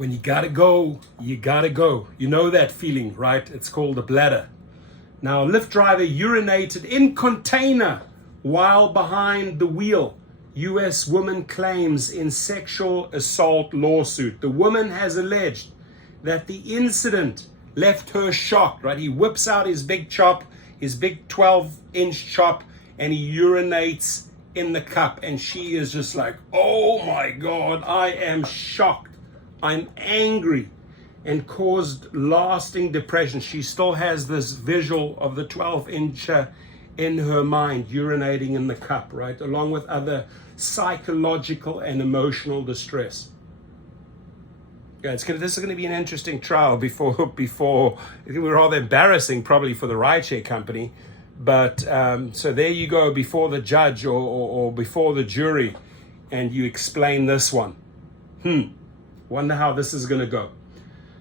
When you gotta go, you gotta go. You know that feeling, right? It's called the bladder. Now, a Lyft driver urinated in container while behind the wheel. U.S. woman claims in sexual assault lawsuit. The woman has alleged that the incident left her shocked, right? He whips out his big chop, his big 12-inch chop, and he urinates in the cup. And she is just like, oh my God, I am shocked. I'm angry, and caused lasting depression. She still has this visual of the 12-incher in her mind, urinating in the cup, right? Along with other psychological and emotional distress. Yeah, this is going to be an interesting trial before it will be rather embarrassing probably for the rideshare company. But so there you go, before the judge or before the jury, and you explain this one. Wonder how this is going to go.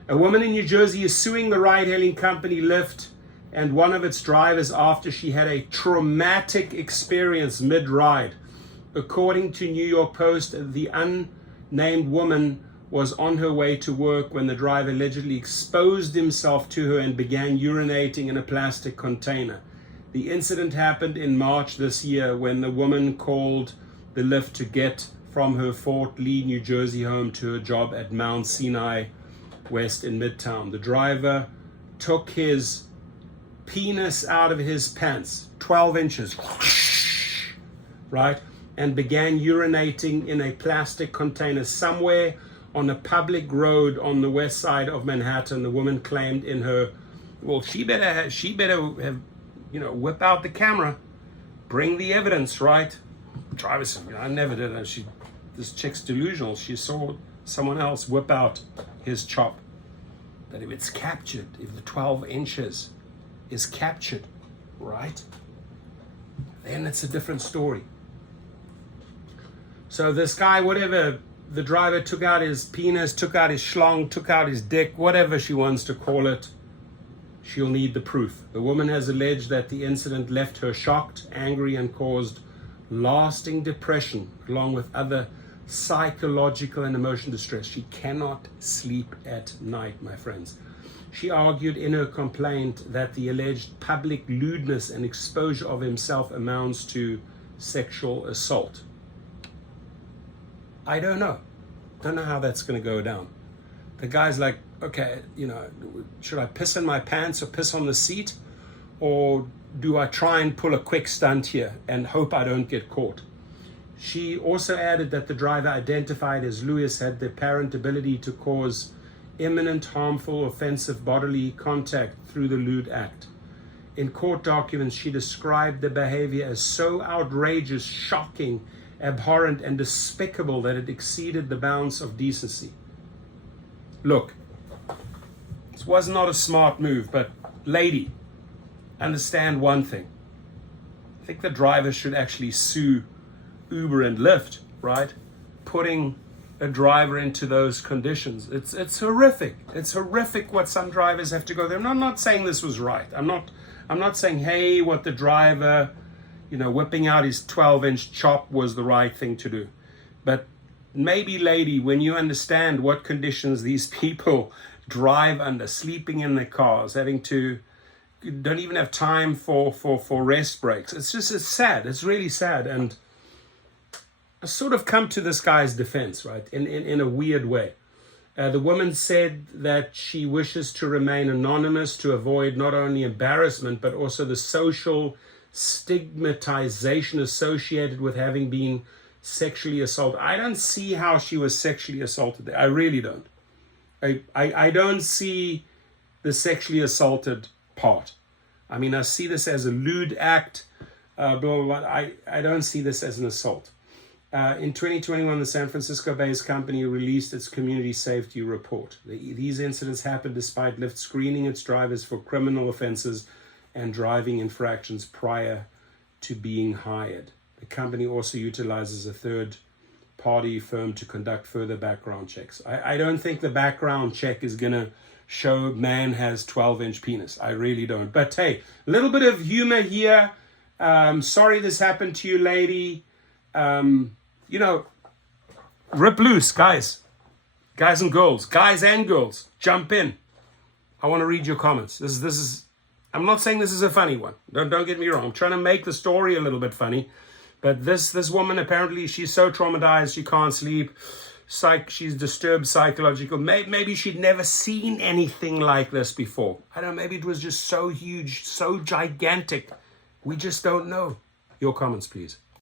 A woman in New Jersey is suing the ride-hailing company Lyft and one of its drivers after she had a traumatic experience mid-ride. According to New York Post, the unnamed woman was on her way to work when the driver allegedly exposed himself to her and began urinating in a plastic container. The incident happened in March this year when the woman called the Lyft to get from her Fort Lee, New Jersey home to her job at Mount Sinai West in Midtown. The driver took his penis out of his pants, 12 inches, right, and began urinating in a plastic container somewhere on a public road on the west side of Manhattan. The woman claimed in her, well, she better have, whip out the camera, bring the evidence, right? The driver said, I never did it. This chick's delusional. She saw someone else whip out his chop. But if it's captured, if the 12 inches is captured, right, then it's a different story. So this guy, whatever, the driver took out his penis, took out his schlong, took out his dick, whatever she wants to call it, she'll need the proof. The woman has alleged that the incident left her shocked, angry, and caused lasting depression, along with other psychological and emotional distress. She cannot sleep at night, my friends. She argued in her complaint that the alleged public lewdness and exposure of himself amounts to sexual assault. I don't know. Don't know how that's going to go down. The guy's like, okay, should I piss in my pants or piss on the seat? Or do I try and pull a quick stunt here and hope I don't get caught? She also added that the driver, identified as Lewis, had the apparent ability to cause imminent harmful, offensive bodily contact through the lewd act. In court documents, she described the behavior as so outrageous, shocking, abhorrent, and despicable that it exceeded the bounds of decency. Look, this was not a smart move, but lady, understand one thing. I think the driver should actually sue Uber and Lyft, right? Putting a driver into those conditions. It's horrific. It's horrific what some drivers have to go through. I'm not saying this was right. I'm not saying, hey, what the driver, whipping out his 12-inch chop was the right thing to do. But maybe, lady, when you understand what conditions these people drive under, sleeping in their cars, don't even have time for rest breaks. It's sad. It's really sad. And I sort of come to this guy's defense, right, in a weird way. The woman said that she wishes to remain anonymous to avoid not only embarrassment, but also the social stigmatization associated with having been sexually assaulted. I don't see how she was sexually assaulted there. I really don't. I don't see the sexually assaulted part. I mean, I see this as a lewd act, blah, blah, blah. I don't see this as an assault. In 2021, the San Francisco-based company released its community safety report. These incidents happened despite Lyft screening its drivers for criminal offenses and driving infractions prior to being hired. The company also utilizes a third-party firm to conduct further background checks. I don't think the background check is going to show man has 12-inch penis. I really don't. But hey, a little bit of humor here. Sorry this happened to you, lady. Rip loose, guys. Guys and girls, jump in. I want to read your comments. This is. I'm not saying this is a funny one. Don't get me wrong. I'm trying to make the story a little bit funny, but this woman, apparently she's so traumatized she can't sleep. She's disturbed psychological. Maybe she'd never seen anything like this before. I don't know. Maybe it was just so huge, so gigantic. We just don't know. Your comments, please.